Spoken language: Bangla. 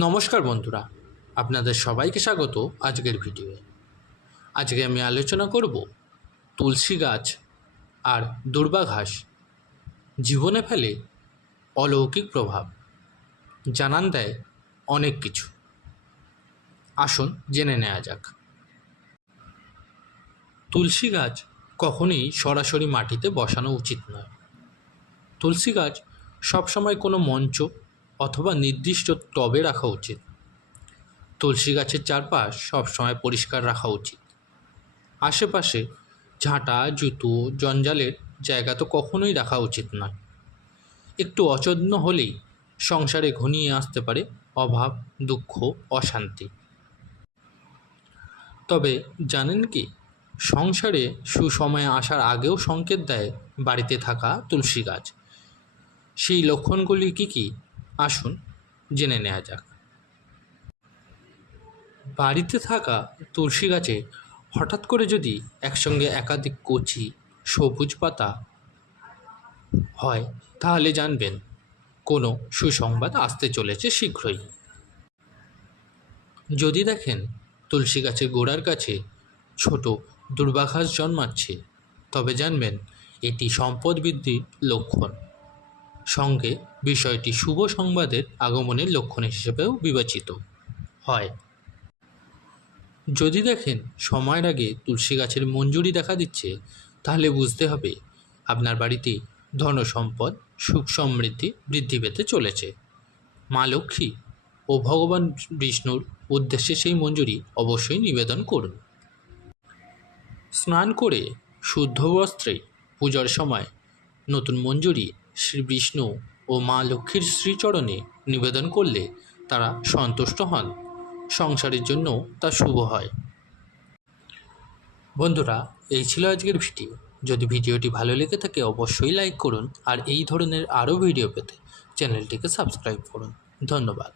নমস্কার বন্ধুরা, আপনাদের সবাইকে স্বাগত আজকের ভিডিওয়ে আজকে আমি আলোচনা করব তুলসী গাছ আর দুর্বা ঘাস, জীবনে ফেলে অলৌকিক প্রভাব, জানান দেয় অনেক কিছু। আসুন জেনে নেওয়া যাক। তুলসী গাছ কখনোই সরাসরি মাটিতে বসানো উচিত নয়। তুলসী গাছ সবসময় কোনো মঞ্চ অথবা নির্দিষ্ট টবে রাখা উচিত। তুলসী গাছের চারপাশ সবসময় পরিষ্কার রাখা উচিত। আশেপাশে ঝাঁটা, জুতো, জঞ্জালের জায়গা তো কখনোই রাখা উচিত নয়। একটু অযত্ন হলেই সংসারে ঘনিয়ে আসতে পারে অভাব, দুঃখ, অশান্তি। তবে জানেন কি, সংসারে সুসময়ে আসার আগেও সংকেত দেয় বাড়িতে থাকা তুলসী গাছ। সেই লক্ষণগুলি কী কী? আসুন, জেনে নেওয়া যাক। বাড়িতে থাকা তুলসী গাছে হঠাৎ করে যদি একসঙ্গে একাধিক কচি, সবুজ পাতা হয়, তাহলে জানবেন, কোনো সুসংবাদ আসতে চলেছে শীঘ্রই। যদি দেখেন তুলসী গাছের গোড়ার কাছে ছোট দুর্বাঘাস জন্মাচ্ছে, তবে জানবেন এটি সম্পদ বৃদ্ধির লক্ষণ। সঙ্গে বিষয়টি শুভ সংবাদের আগমনের লক্ষণ হিসেবেও বিবেচিত। হয়। যদি দেখেন সময়ের আগে তুলসী গাছের মঞ্জুরি দেখা দিচ্ছে, তাহলে বুঝতে হবে আপনার বাড়িতে ধন সম্পদ সুখ সমৃদ্ধি বৃদ্ধি পেতে চলেছে। মা লক্ষ্মী ও ভগবান বিষ্ণুর উদ্দেশ্যে সেই মঞ্জুরি অবশ্যই নিবেদন করুন। স্নান করে শুদ্ধ বস্ত্রে পূজার সময় নতুন মঞ্জুরি শ্রী বিষ্ণু ও মা লক্ষ্মীর শ্রীচরণে নিবেদন করলে তারা সন্তুষ্ট হন। সংসারের জন্য তা শুভ হয়। বন্ধুরা, এই ছিল আজকের ভিডিও। যদি ভিডিওটি ভালো লেগে থাকে, অবশ্যই লাইক করুন আর এই ধরনের আরও ভিডিও পেতে চ্যানেলটিকে সাবস্ক্রাইব করুন। ধন্যবাদ।